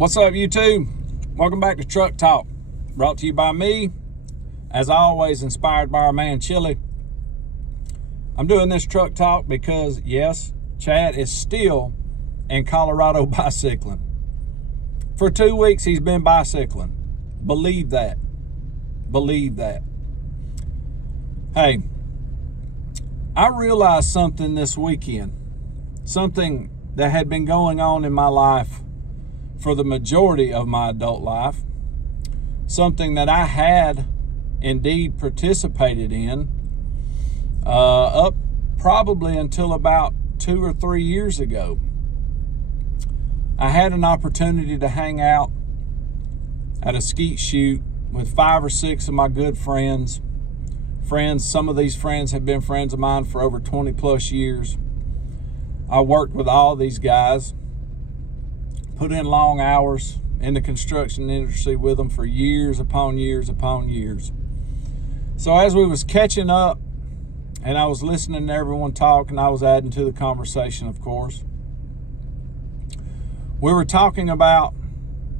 What's up, YouTube? Welcome back to Truck Talk, brought to you by me, as always, inspired by our man Chili. I'm doing this Truck Talk because, yes, Chad is still in Colorado bicycling. For 2 weeks, he's been bicycling. Believe that. Believe that. Hey, I realized something this weekend, something that had been going on in my life for the majority of my adult life, something that I had indeed participated in up probably until about 2 or 3 years ago. I had an opportunity to hang out at a skeet shoot with 5 or 6 of my good friends. Some of these friends have been friends of mine for over 20 plus years. I worked with all these guys, put in long hours in the construction industry with them for years upon years upon years. So as we was catching up and I was listening to everyone talk and I was adding to the conversation, of course, we were talking about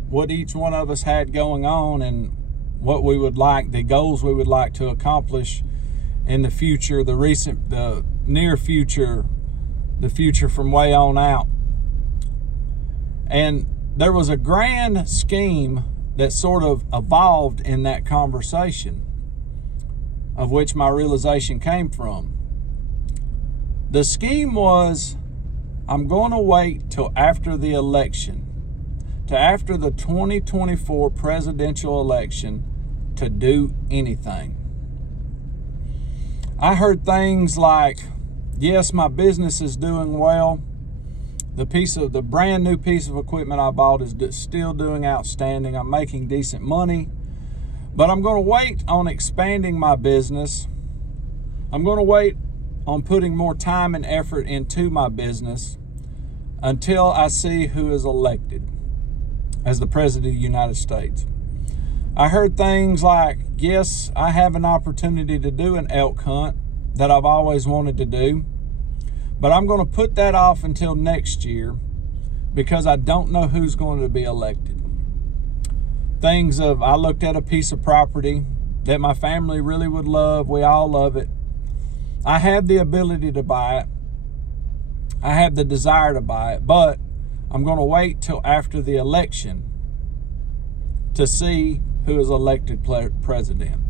what each one of us had going on and what we would like, the goals we would like to accomplish in the future, the near future, the future from way on out. And there was a grand scheme that sort of evolved in that conversation, of which my realization came from. The scheme was, I'm going to wait till after the election, to after the 2024 presidential election, to do anything. I heard things like, yes, my business is doing well. The brand new piece of equipment I bought is still doing outstanding. I'm making decent money, but I'm going to wait on expanding my business. I'm going to wait on putting more time and effort into my business until I see who is elected as the President of the United States. I heard things like, yes, I have an opportunity to do an elk hunt that I've always wanted to do, but I'm going to put that off until next year because I don't know who's going to be elected. I looked at a piece of property that my family really would love. We all love it. I have the ability to buy it. I have the desire to buy it, but I'm going to wait till after the election to see who is elected president.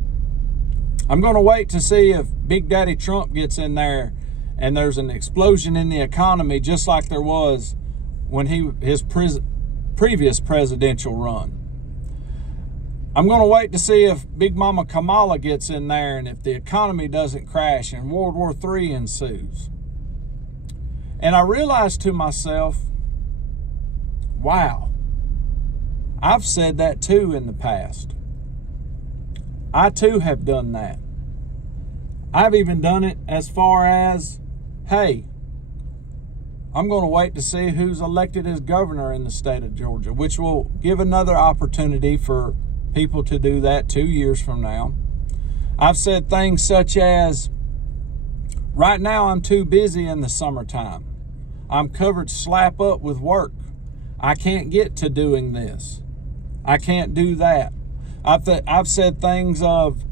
I'm going to wait to see if Big Daddy Trump gets in there and there's an explosion in the economy just like there was when his previous presidential run. I'm going to wait to see if Big Mama Kamala gets in there and if the economy doesn't crash and World War III ensues. And I realized to myself, wow, I've said that too in the past. I too have done that. I've even done it as far as, hey, I'm going to wait to see who's elected as governor in the state of Georgia, which will give another opportunity for people to do that 2 years from now. I've said things such as, right now I'm too busy in the summertime. I'm covered slap up with work. I can't get to doing this. I can't do that. I've said things of,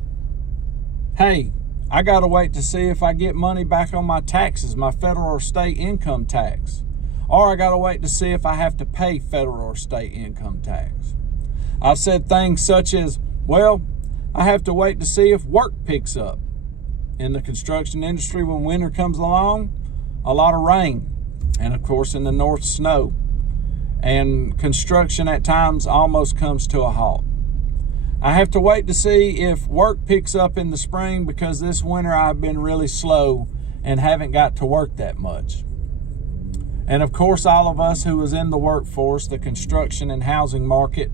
hey, I got to wait to see if I get money back on my taxes, my federal or state income tax. Or I got to wait to see if I have to pay federal or state income tax. I've said things such as, well, I have to wait to see if work picks up. In the construction industry, when winter comes along, a lot of rain. And of course, in the north, snow. And construction at times almost comes to a halt. I have to wait to see if work picks up in the spring because this winter I've been really slow and haven't got to work that much. And of course, all of us who was in the workforce, the construction and housing market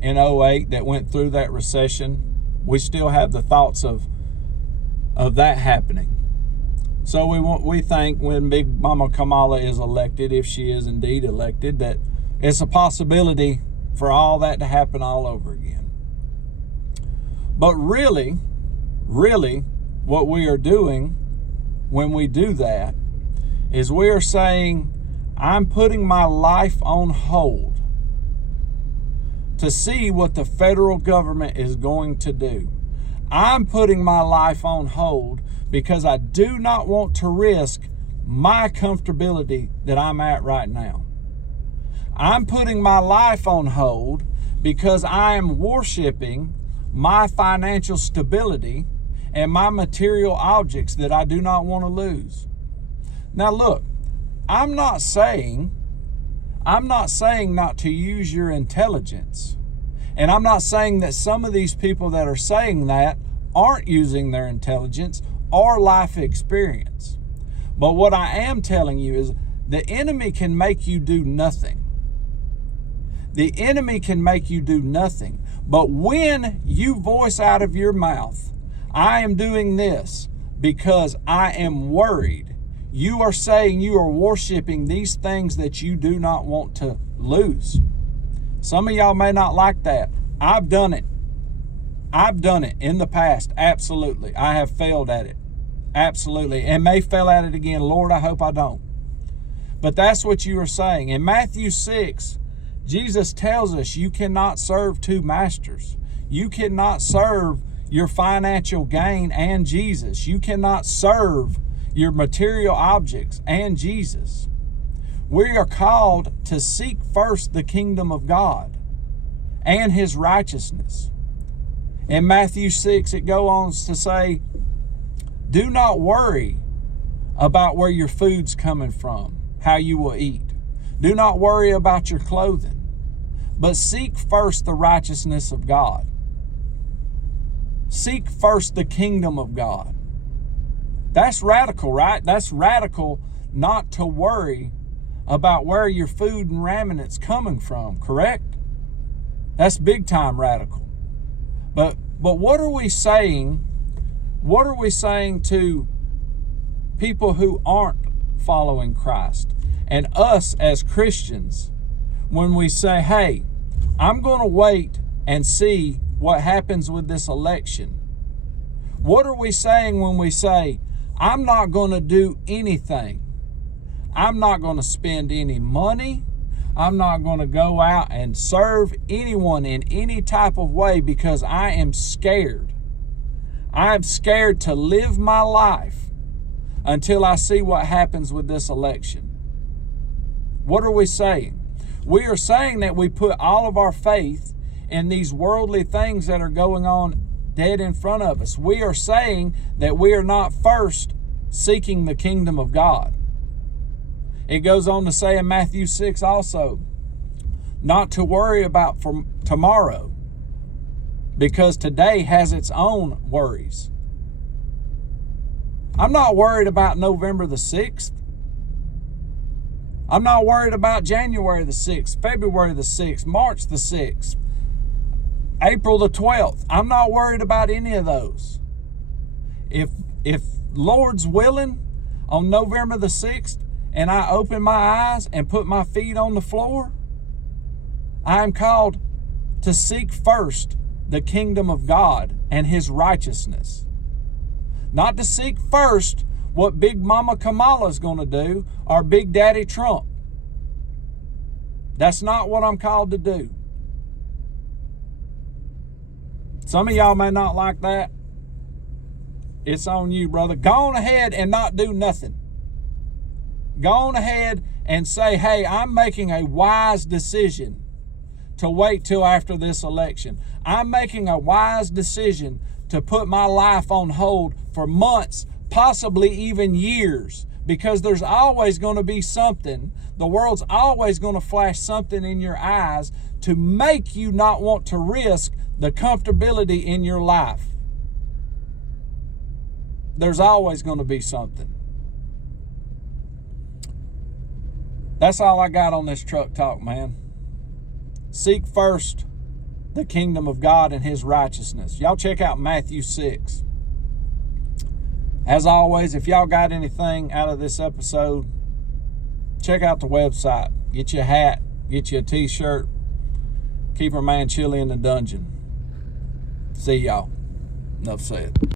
in 2008 that went through that recession, we still have the thoughts of that happening. So we think when Big Mama Kamala is elected, if she is indeed elected, that it's a possibility for all that to happen all over again. But really, what we are doing when we do that is we are saying, I'm putting my life on hold to see what the federal government is going to do. I'm putting my life on hold because I do not want to risk my comfortability that I'm at right now. I'm putting my life on hold because I am worshiping my financial stability and my material objects that I do not want to lose. Now look, I'm not saying not to use your intelligence. And I'm not saying that some of these people that are saying that aren't using their intelligence or life experience. But what I am telling you is the enemy can make you do nothing. The enemy can make you do nothing. But when you voice out of your mouth, I am doing this because I am worried, you are saying you are worshiping these things that you do not want to lose. Some of y'all may not like that. I've done it. I've done it in the past. Absolutely. I have failed at it. Absolutely. And may fail at it again. Lord, I hope I don't. But that's what you are saying. In Matthew 6, Jesus tells us you cannot serve two masters. You cannot serve your financial gain and Jesus. You cannot serve your material objects and Jesus. We are called to seek first the kingdom of God and his righteousness. In Matthew 6, it goes on to say, do not worry about where your food's coming from, how you will eat. Do not worry about your clothing, but seek first the righteousness of God. Seek first the kingdom of God. That's radical, right? That's radical not to worry about where your food and rament's coming from, correct? That's big time radical. But what are we saying? What are we saying to people who aren't following Christ and us as Christians when we say, hey, I'm going to wait and see what happens with this election? What are we saying when we say, I'm not going to do anything? I'm not going to spend any money. I'm not going to go out and serve anyone in any type of way because I am scared. I'm scared to live my life until I see what happens with this election. What are we saying? We are saying that we put all of our faith in these worldly things that are going on dead in front of us. We are saying that we are not first seeking the kingdom of God. It goes on to say in Matthew 6 also, not to worry about for tomorrow, because today has its own worries. I'm not worried about November the 6th. I'm not worried about January the 6th, February the 6th, March the 6th, April the 12th. I'm not worried about any of those. If Lord's willing, on November the 6th, and I open my eyes and put my feet on the floor, I am called to seek first the kingdom of God and his righteousness. Not to seek first what Big Mama Kamala is going to do or Big Daddy Trump. That's not what I'm called to do. Some of y'all may not like that. It's on you, brother. Go on ahead and not do nothing. Go on ahead and say, hey, I'm making a wise decision to wait till after this election. I'm making a wise decision to put my life on hold for months, possibly even years, because there's always going to be something. The world's always going to flash something in your eyes to make you not want to risk the comfortability in your life. There's always going to be something. That's all I got on this truck talk, man. Seek first the kingdom of God and his righteousness. Y'all check out Matthew 6. As always, if y'all got anything out of this episode, check out the website. Get you a hat, get you a t-shirt. Keep our man Chili in the dungeon. See y'all. Nuff Said.